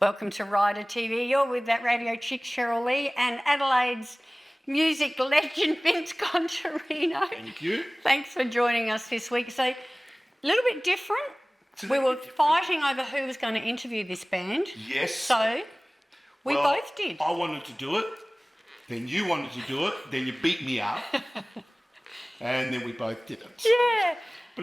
Welcome to Rider TV. You're with that radio chick, Cheryl Lee, and Adelaide's music legend, Vince Contarino. Thank you. Thanks for joining us this week. So, a little bit different. We were fighting over who was going to interview this band. Yes. So, we both did. I wanted to do it, then you wanted to do it, then you beat me up, and then we both did it. Yeah. But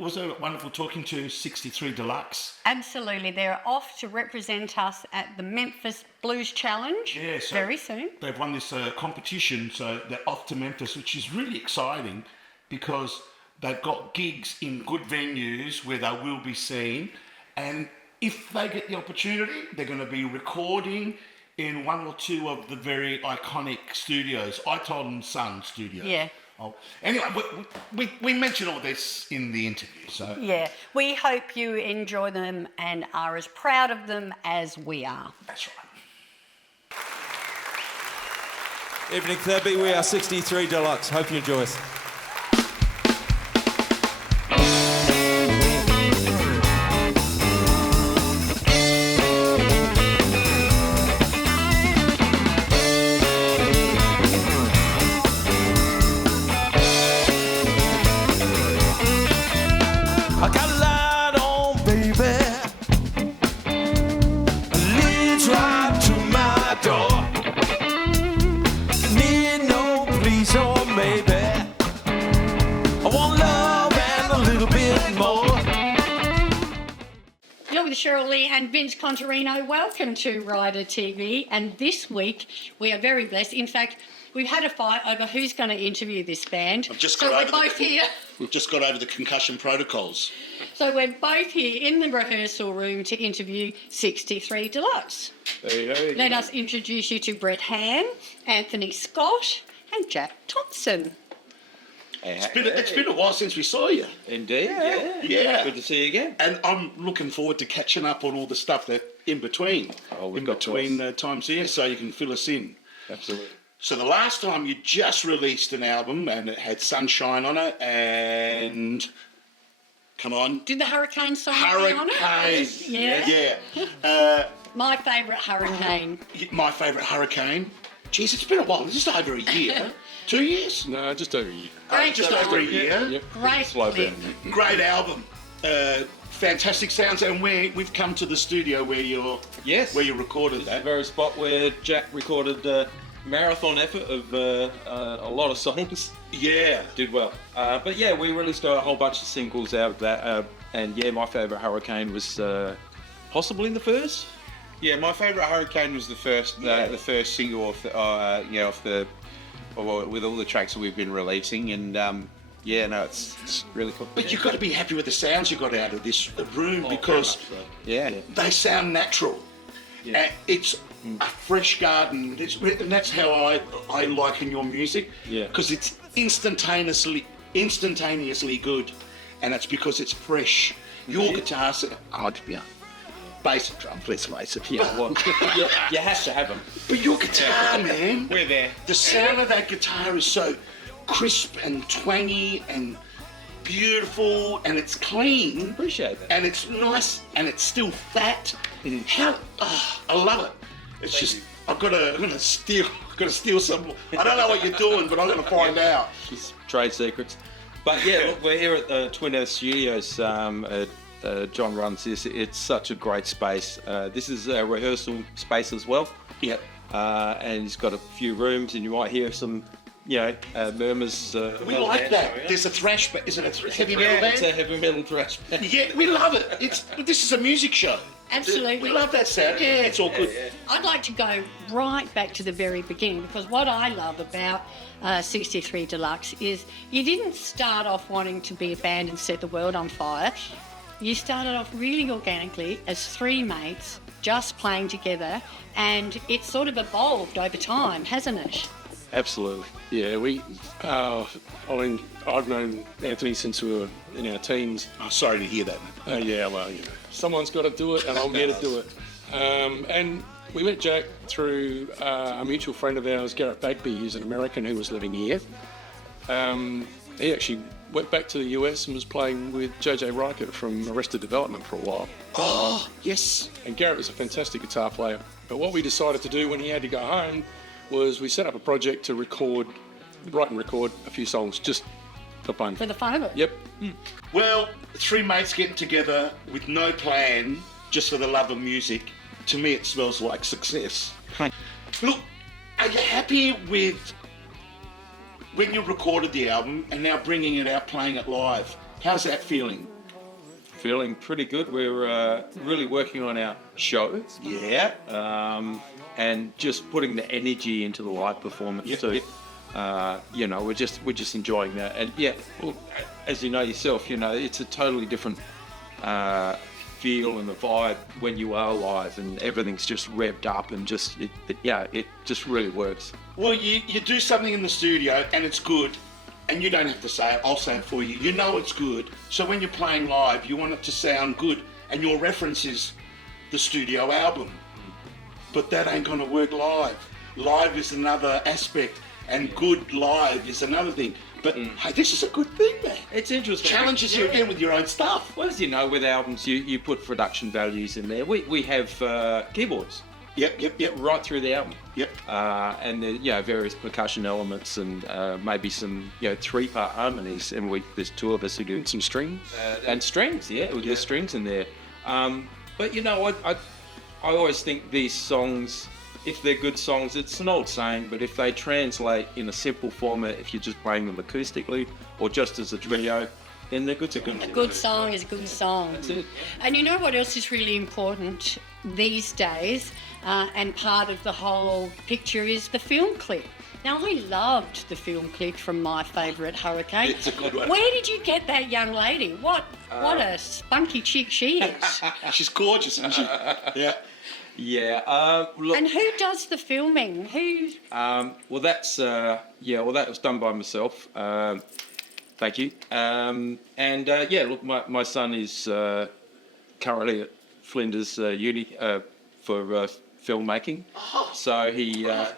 wasn't it wonderful talking to 63 Deluxe? Absolutely. They're off to represent us at the Memphis Blues Challenge very soon. They've won this competition, so they're off to Memphis, which is really exciting because they've got gigs in good venues where they will be seen. And if they get the opportunity, they're going to be recording in one or two of the very iconic studios. I told them Sun Studios. Yeah. Oh, anyway, we mentioned all this in the interview, so... Yeah, we hope you enjoy them and are as proud of them as we are. That's right. Evening, Thurby. We are 63 Deluxe. Hope you enjoy us. Cheryl Lee and Vince Contarino, welcome to Rider TV, and this week we are very blessed. In fact, we've had a fight over who's going to interview this band. We're both here. We've just got over the concussion protocols. So we're both here in the rehearsal room to interview 63 Deluxe. Let us introduce you to Brett Ham, Anthony Scott and Jack Thompson. It's been a while since we saw you. Indeed, yeah. Good to see you again. And I'm looking forward to catching up on all the stuff that in between. Times here, so you can fill us in. Absolutely. So the last time you just released an album and it had Sunshine on it and... Come on. Did the Hurricane song be on it? Yeah. My favourite Hurricane. My favourite Hurricane. Jeez, it's been a while. This is over a year. 2 years? No, just over a year. Just over a year. Yep. Great. Slow down. Great album. Fantastic sounds, and we've come to the studio where you recorded that. The very spot where Jack recorded a marathon effort of a lot of songs. Yeah. Did well. But yeah, we released a whole bunch of singles out of that, and yeah, my favourite Hurricane was possibly the first. Yeah, my favourite Hurricane was the first single off with all the tracks that we've been releasing, and it's really cool. But you've got to be happy with the sounds you got out of this room because they sound natural. Yeah. And it's a fresh garden, and that's how I liken your music. Yeah. Because it's instantaneously good, and it's because it's fresh. Your guitars, bass and drum, let's face it. Yeah, well, you have to have them. But your guitar, man, we're there. The sound of that guitar is so crisp and twangy and beautiful, and it's clean. Appreciate that. And it's nice, and it's still fat. I love it. It's just I'm gonna steal some. I don't know what you're doing, but I'm gonna find out. Just trade secrets. But yeah, look, we're here at the Twin Earth Studios. John runs this. It's such a great space. This is a rehearsal space as well. Yeah. And it's got a few rooms, and you might hear some, murmurs. We like that. There's a thrash, but is it a heavy metal band? It's a heavy metal thrash band. Yeah, we love it. This is a music show. Absolutely. We love that sound. Yeah, it's all good. Yeah. I'd like to go right back to the very beginning, because what I love about 63 Deluxe is you didn't start off wanting to be a band and set the world on fire. You started off really organically as three mates just playing together, and it's sort of evolved over time, hasn't it? Absolutely. Yeah, I've known Anthony since we were in our teens. I'm sorry to hear that. Someone's got to do it, and I'm here to do it. And we met Jack through a mutual friend of ours, Garrett Bagby, who's an American who was living here. He actually went back to the US and was playing with JJ Reichert from Arrested Development for a while. Oh, yes. And Garrett was a fantastic guitar player. But what we decided to do when he had to go home was we set up a project to write and record a few songs, just for fun. For the fun of it. Yep. Well, three mates getting together with no plan, just for the love of music, to me it smells like success. Look, are you happy with when you recorded the album and now bringing it out, playing it live? How's that feeling? Feeling pretty good. We're really working on our show. Yeah. And just putting the energy into the live performance Yep, too. yep. We're just enjoying that. And yeah, well, as you know yourself, it's a totally different feel and the vibe when you are live, and everything's just revved up and it just really works. Well, you do something in the studio and it's good, and you don't have to say it, I'll say it for you. You know it's good. So when you're playing live, you want it to sound good, and your reference is the studio album. But that ain't gonna work live. Live is another aspect, and good live is another thing. But hey, this is a good thing, man. It's interesting. Challenges you again with your own stuff. Well, as you know, with albums, you put production values in there. We have keyboards Yep. right through the album. Yep. And the, various percussion elements and maybe some three-part harmonies, and there's two of us who do Some strings. and strings. There's strings in there. But I always think these songs, if they're good songs, it's an old saying, but if they translate in a simple format, if you're just playing them acoustically or just as a trio, then they're good. A good song is a good song. That's it. And you know what else is really important these days, and part of the whole picture is the film clip. Now, I loved the film clip from my favourite Hurricane. It's a good one. Where did you get that young lady? What a spunky chick she is. She's gorgeous, isn't she? Yeah. Yeah. Look. And who does the filming? Who? Well, that was done by myself. Thank you. Look, my son is currently at Flinders Uni for filmmaking. So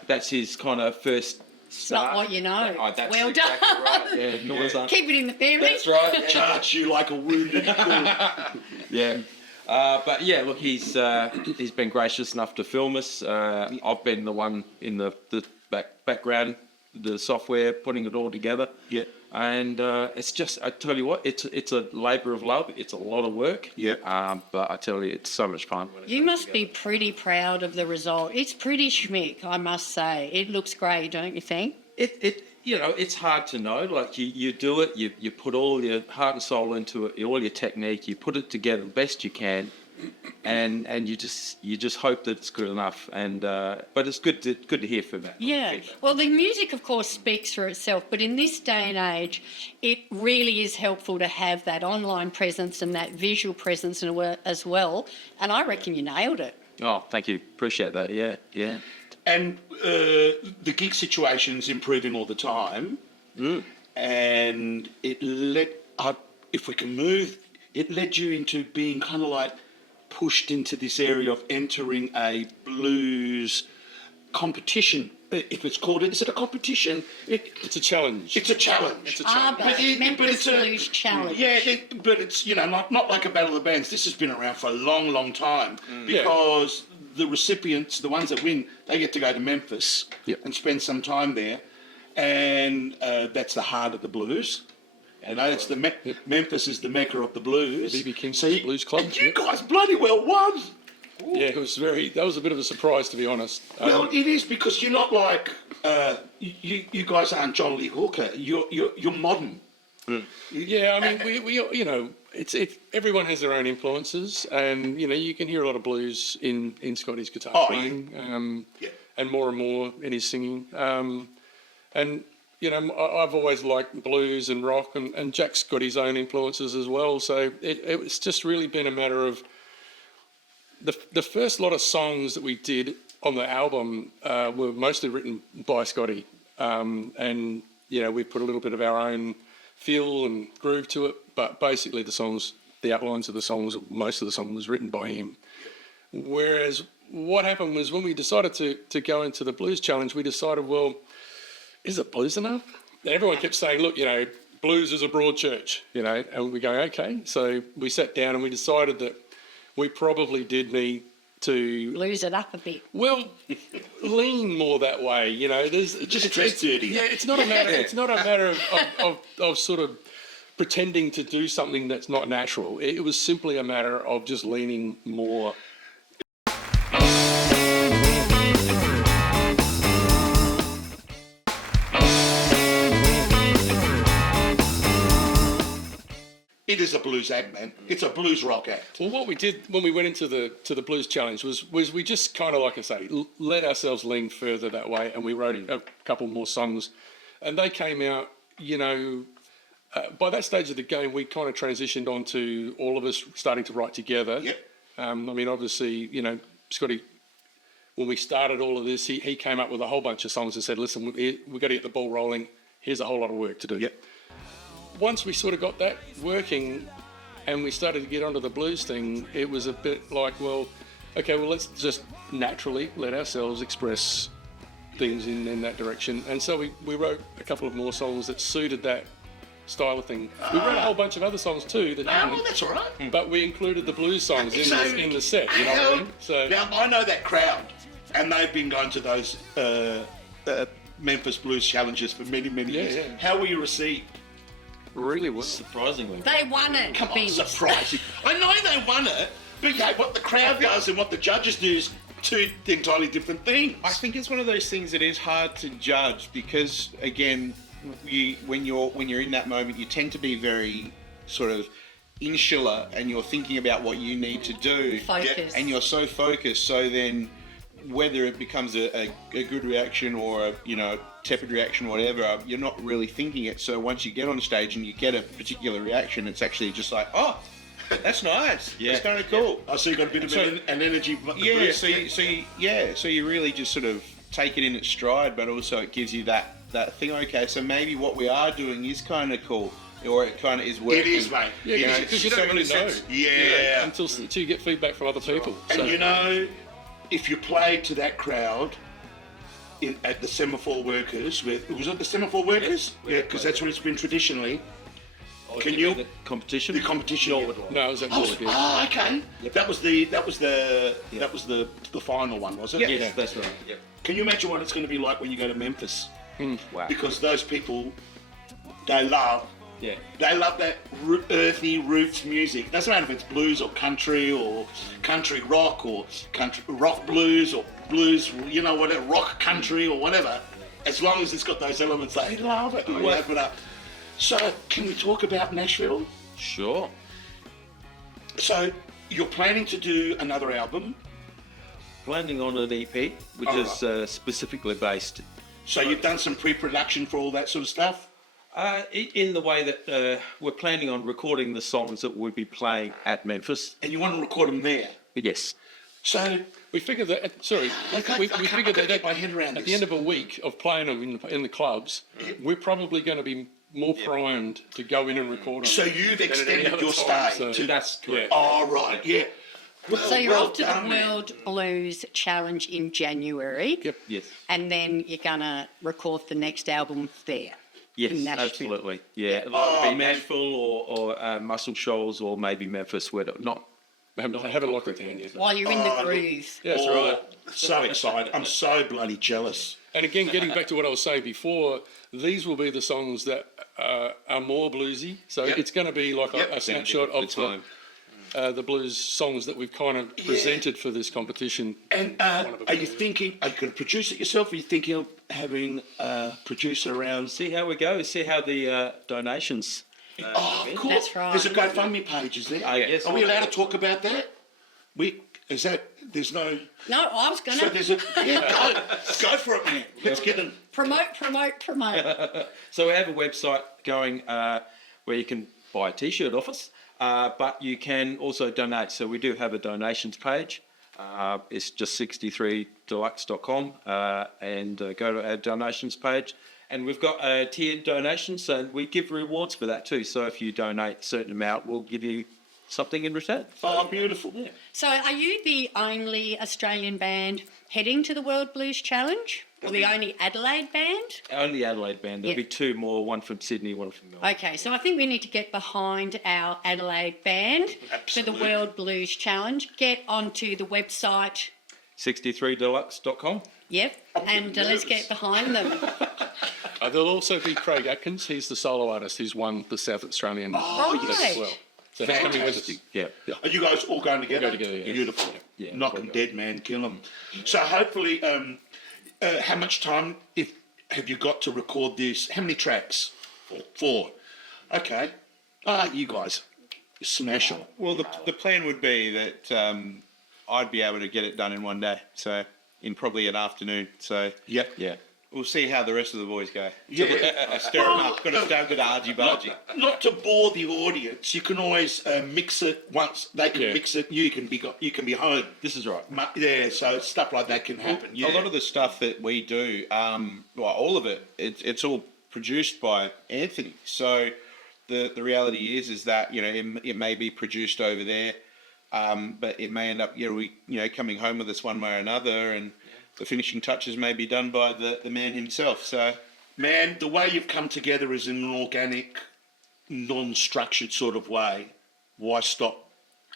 that's his kind of first It's not what you know. Oh, that's Well exactly done. right. Yeah, Keep it in the family. That's right. Charge you like a wounded bull. Yeah. But yeah, look, he's been gracious enough to film us. I've been the one in the background, the software, putting it all together. Yeah. And it's just, I tell you what, it's a labour of love. It's a lot of work. Yeah. But I tell you, it's so much fun. You must be pretty proud of the result. It's pretty schmick, I must say. It looks great, don't you think? It's hard to know. Like you do it, you put all your heart and soul into it, all your technique, you put it together the best you can, and you just hope that it's good enough. And but it's good to hear from that. Yeah. Well, the music, of course, speaks for itself, but in this day and age, it really is helpful to have that online presence and that visual presence as well. And I reckon you nailed it. Oh, thank you. Appreciate that. Yeah. And the gig situation's improving all the time. And it led you into being kind of like pushed into this area of entering a blues competition. If it's called it, is it a competition? It's a challenge. It's a challenge. Memphis Blues Challenge. Yeah, but it's not like a Battle of the Bands. This has been around for a long, long time because the recipients, the ones that win, they get to go to Memphis and spend some time there, and that's the heart of the blues. It's Memphis is the mecca of the blues. BB King's Blues Club. And you guys bloody well won. Yeah, that was a bit of a surprise, to be honest. Well, it is, because you're not like you guys aren't John Lee Hooker. You're modern. Yeah, I mean, we everyone has their own influences, and you can hear a lot of blues in Scotty's guitar playing, and more in his singing. And I've always liked blues and rock, and Jack's got his own influences as well. So it's just really been a matter of the first lot of songs that we did on the album were mostly written by Scotty, and we put a little bit of our own feel and groove to it, but basically the outlines of the songs, most of the song was written by him. Whereas what happened was, when we decided to go into the Blues Challenge, we decided, well, is it blues enough? And everyone kept saying, look, blues is a broad church, and we go, okay. So we sat down and we decided that we probably did need to, Lose it up a bit. well, lean more that way. There's Just dress dirty. Yeah, it's not a matter. It's not a matter of sort of pretending to do something that's not natural. It was simply a matter of just leaning more. It is a blues act, man. It's a blues rock act. Well, what we did when we went into the blues challenge was we just kind of, like I say, let ourselves lean further that way, and we wrote a couple more songs, and they came out. By that stage of the game, we kind of transitioned on to all of us starting to write together. Yep. Obviously, Scotty, when we started all of this, he came up with a whole bunch of songs and said, listen, we've got to get the ball rolling. Here's a whole lot of work to do. Yep. Once we sort of got that working and we started to get onto the blues thing, it was a bit like, let's just naturally let ourselves express things in that direction. And so we wrote a couple of more songs that suited that style of thing. We wrote a whole bunch of other songs too. That's all right. But we included the blues songs in the set. You know what I mean? So now I know that crowd, and they've been going to those Memphis Blues challenges for many years. Yeah. How were you received? Really was surprisingly. They won it. Come on, Vince. surprising. I know they won it, but what the crowd does and what the judges do is two entirely different things. I think it's one of those things that is hard to judge because, again, when you're in that moment, you tend to be very sort of insular, and you're thinking about what you need to do, Focus. and you're so focused. So then, whether it becomes a good reaction or a tepid reaction or whatever, you're not really thinking it. So once you get on stage and you get a particular reaction, it's actually just like, oh, that's nice. Yeah. It's kind of cool. I see you got a bit of an energy. Yeah, so you really just sort of take it in its stride, but also it gives you that thing. Okay, so maybe what we are doing is kind of cool, or it kind of is working. It is, mate. yeah, because you don't really know. Yeah. Until you get feedback from other people. And if you play to that crowd at the Semaphore Workers, was it the Semaphore Workers? Yeah, because that's what it's been traditionally. Can you the competition? the competition? No, it was that good. Oh, okay. That was the final one, was it? Yes, that's right. Yep. Can you imagine what it's going to be like when you go to Memphis? Wow. Because those people, they love that earthy roots music. Doesn't matter if it's blues or country rock or country rock blues or blues, whatever, rock country or whatever. As long as it's got those elements, they love it. They open up. So, can we talk about Nashville? Sure. So, you're planning to do another album. Planning on an EP, which is specifically based. So, you've done some pre-production for all that sort of stuff? In the way that we're planning on recording the songs that we'll be playing at Memphis. And you want to record them there? Yes. So, We figured that. We figured that get my head around at this. the end of a week of playing them in the clubs, we're probably going to be more primed to go in and record them. So you've than at any extended other your time. stay So- That's correct. Oh, right, yeah. Well, So you're well off to done, the man. World Blues Challenge in January. Yep. Yes. And then you're going to record the next album there. Yes, in Nashville. absolutely. Yeah. Like Nashville or Muscle Shoals or maybe Memphis. We're not. I haven't locked it down yet. While you're in the groove. Yeah, that's right. So excited. I'm so bloody jealous. And again, getting back to what I was saying before, these will be the songs that are more bluesy. So Yep. it's going to be like a snapshot of time. the blues songs that we've kind of presented for this competition. And are you going to produce it yourself? Or are you thinking of having a producer around? See how we go. See how the donations. Oh, of course. That's right. There's a GoFundMe page, is there? Oh, yeah. Yes. Are we allowed to talk about that? There's no... No, I was going So to there's a... Yeah, go for it, man. Let's get it. promote. So we have a website going where you can buy a T-shirt off us, but you can also donate. So we do have a donations page. It's just 63deluxe.com and go to our donations page. And we've got tiered donations, so we give rewards for that too. So if you donate a certain amount, we'll give you something in return. Oh, beautiful. So are you the only Australian band heading to the World Blues Challenge? Or the only Adelaide band? Only Adelaide band. There'll Yeah. be two more, one from Sydney, one from Melbourne. Okay, so I think we need to get behind our Adelaide band for the World Blues Challenge. Get onto the website, 63deluxe.com. yep, and let's get behind them. There'll also be Craig Atkins. He's the solo artist who's won the South Australian yes. as well. So he's coming with us. Fantastic. Yeah. Are you guys all going together? We'll go together, yeah. Beautiful. Yeah. Knock 'em dead, man. Kill 'em. So hopefully, how much time have you got to record this? How many tracks? 4. Okay. You guys smash them. Well, the plan would be that I'd be able to get it done in one day, so in probably an afternoon. So Yep. Yeah. we'll see how the rest of the boys go. Yeah. Stir them up. Got to argy-bargy. Not to bore the audience, you can always mix it once. They can Yeah. mix it. You can be home. This is right. Yeah, so stuff like that can happen. Yeah. A lot of the stuff that we do, well, all of it, it's all produced by Anthony. So the reality is that it may be produced over there, but it may end up coming home with us one way or another, and the finishing touches may be done by the man himself. So Man, the way you've come together is in an organic, non-structured sort of way. Why stop?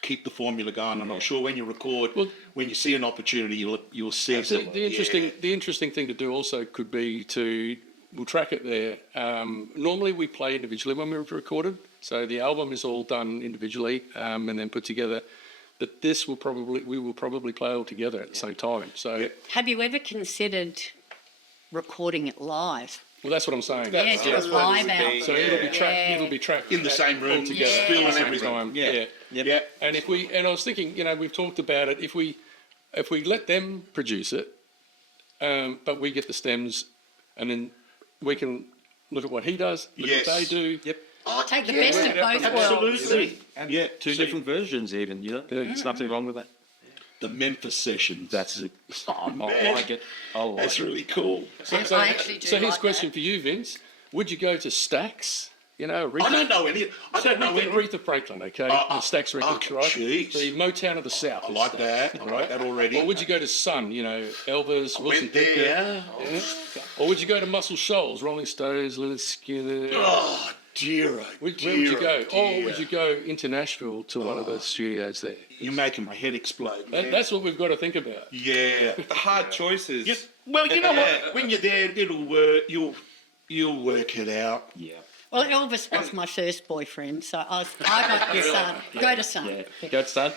Keep the formula going, and I'm sure when you record, when you see an opportunity, you'll see it. The interesting thing to do also could be we'll track it there. Normally we play individually when we've recorded, so the album is all done individually and then put together. But we will probably play all together at the same time. So Have you ever considered recording it live? well, that's what I'm saying. Yeah, do a live album. So it'll be tracked. Yeah. It'll be tracked In the same room, all together still at the and same everything. time. Yeah. Yeah. And I was thinking, we've talked about it. If we let them produce it, but we get the stems, and then we can look at what he does, look at what they do. Yep. Take the best of both worlds. Absolutely. And Yeah. two different versions even, There's nothing wrong with that. The Memphis sessions. That's it. Oh, I man. like it. I like That's it. really cool. I actually do So here's like a question that. for you, Vince. Would you go to Stax? I don't know any. I don't know any. Aretha Franklin, okay? The Stax Records, right? jeez. The Motown of the South. I like that. I like that already. Or would you go to Sun, Elvis, Wilson Went Pickett? there. Yeah. Or would you go to Muscle Shoals, Rolling Stones, Lynyrd Skynyrd? Oh, dear. Where would you go? Or would you go into Nashville to one of the studios there? You're making my head explode. Man. That's what we've got to think about. Yeah. hard choices. Well, you know what? When you're there, it'll work. You'll work it out. Yeah. Well, Elvis was my first boyfriend, so I got the Sun. Go to Sun. Yeah. Go to Sun.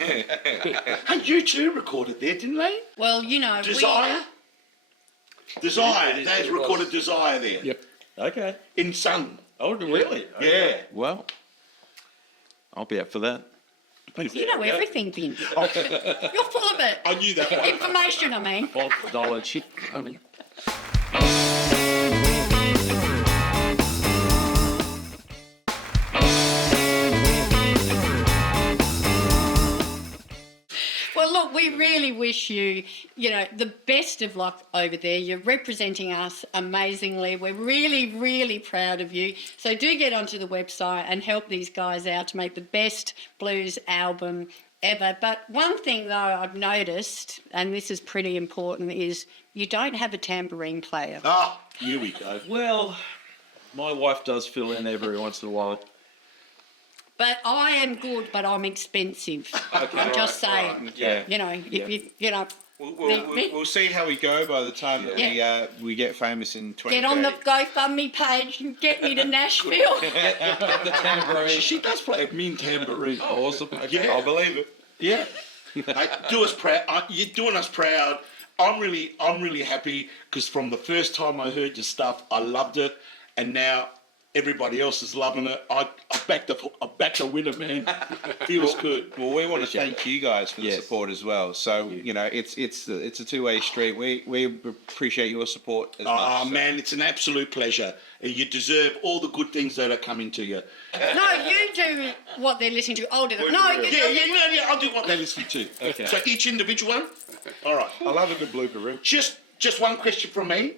And you two recorded there, didn't they? Well, Desire? Desire. it They was. recorded Desire there. Yep. Okay. In Sun. Oh, really? Yeah. Well, I'll be up for that. you know everything, Vince. You're full of it. I knew that one. Information, I mean. $5 shit. I mean, Well, look, we really wish you, the best of luck over there. You're representing us amazingly. We're really, really proud of you. So do get onto the website and help these guys out to make the best blues album ever. But one thing, though, I've noticed, and this is pretty important, is you don't have a tambourine player. Ah, here we go. well, my wife does fill in every once in a while. But I am good, but I'm expensive. I'm just saying. Yeah. We'll see how we go by the time that we get famous in 2030. Get on the GoFundMe page and get me to Nashville. Get the tambourine. She does play a mean tambourine. Awesome. Yeah. I'll believe it. Yeah. Hey, do us proud. You're doing us proud. I'm really happy because from the first time I heard your stuff, I loved it, and now everybody else is loving it. I backed the winner, man. Feels good. Well, we want to thank you guys for the Yes. support as well. So it's a two-way street. We appreciate your support as much. Oh so. man, it's an absolute pleasure. You deserve all the good things that are coming to you. No, you do what they're listening to. I'll do that. No, Yeah. I'll do what they listen to. Okay. So each individual one. All right. I love a good blooper reel. Just one question from me.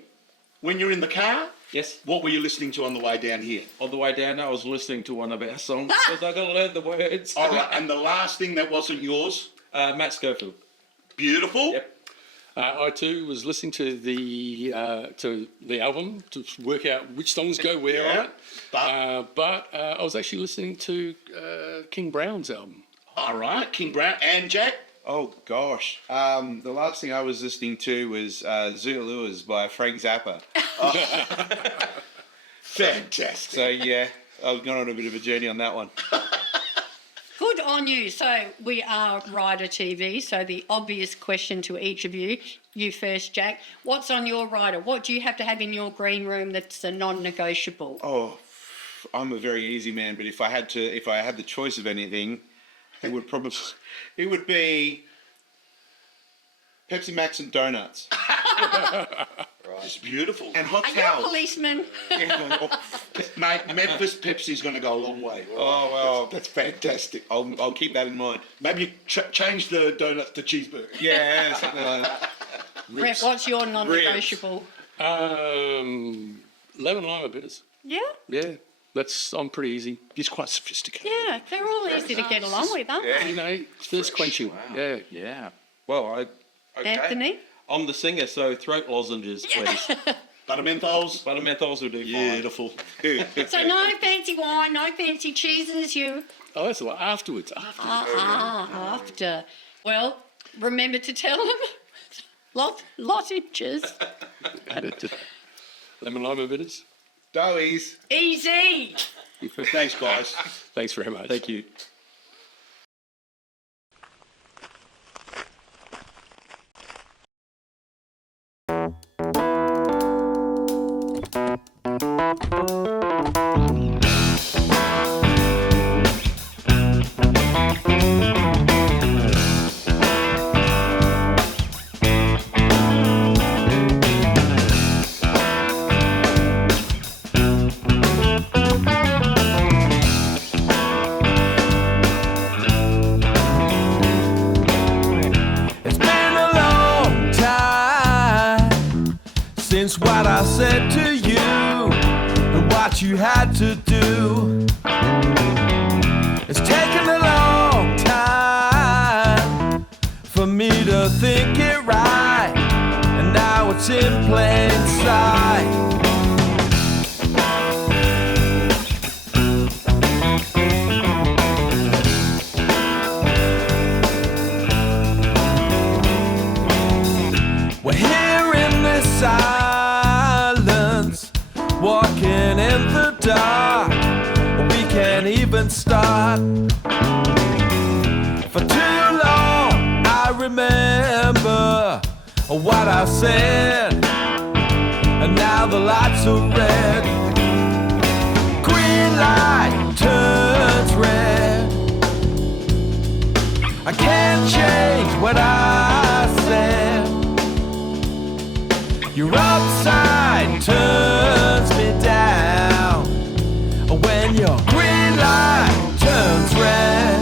When you're in the car, Yes. What were you listening to on the way down here? On the way down, I was listening to one of our songs because I got to learn the words. All right, and the last thing that wasn't yours? Matt Schofield. Beautiful. Yep. I too was listening to the album to work out which songs go where on it. But I was actually listening to King Brown's album. All right, King Brown and Jack. Oh gosh, the last thing I was listening to was Zulus by Frank Zappa. Fantastic. So yeah, I've gone on a bit of a journey on that one. Good on you. So we are Rider TV. So the obvious question to each of you, you first, Jack, what's on your rider? What do you have to have in your green room that's a non-negotiable? Oh, I'm a very easy man, but if I had the choice of anything, it would be Pepsi Max and donuts. It's beautiful. And hot Are you a towels. policeman? Mate, Memphis Pepsi's going to go a long way. Oh well, That's fantastic. I'll keep that in mind. Maybe you change the donut to cheeseburger. Yeah, something like that. Brett, what's your non-negotiable? Lemon lima bitters. Yeah? Yeah, I'm pretty easy. It's quite sophisticated. Yeah, they're all easy to get along with, aren't they? You know, thirst quenching. Yeah. Yeah. Well, Anthony? I'm the singer, so throat lozenges, please. Butter menthols. Butter menthols will do fine. Beautiful. So no fancy wine, no fancy cheeses, you... Oh, that's a lot. Afterwards. After. Well, remember to tell them. Lozenges. Lemon lima bitters. Doughies. Easy. Thanks, guys. Thanks very much. Thank you. It's been a long time since what I said to you and what you had to do. It's taken a long time for me to think it right, and now it's in plain sight. We're here in this silence, walking in the dark. We can't even start. For too long I remember what I said, and now the lights are red. Green light turns red. I can't change what I said. Your upside turns me down when your green light turns red.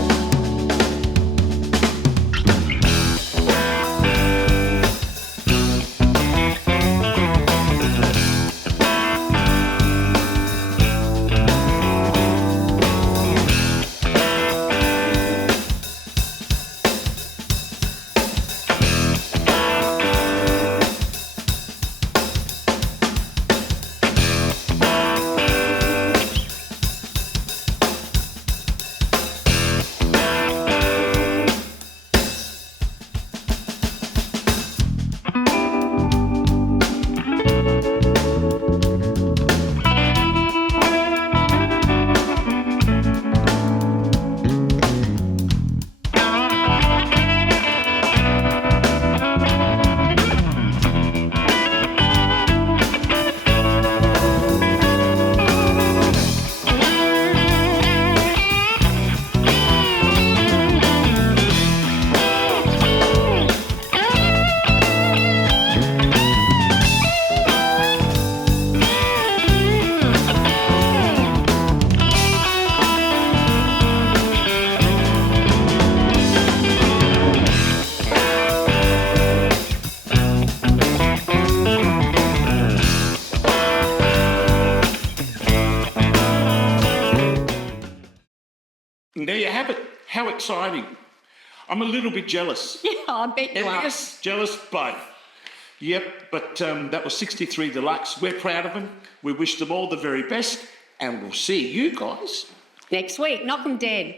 And there you have it. How exciting. I'm a little bit jealous. Yeah, I bet you are. Envious, jealous, both. Yep, but that was 63 Deluxe. We're proud of them. We wish them all the very best, and we'll see you guys Next week, knock 'em dead.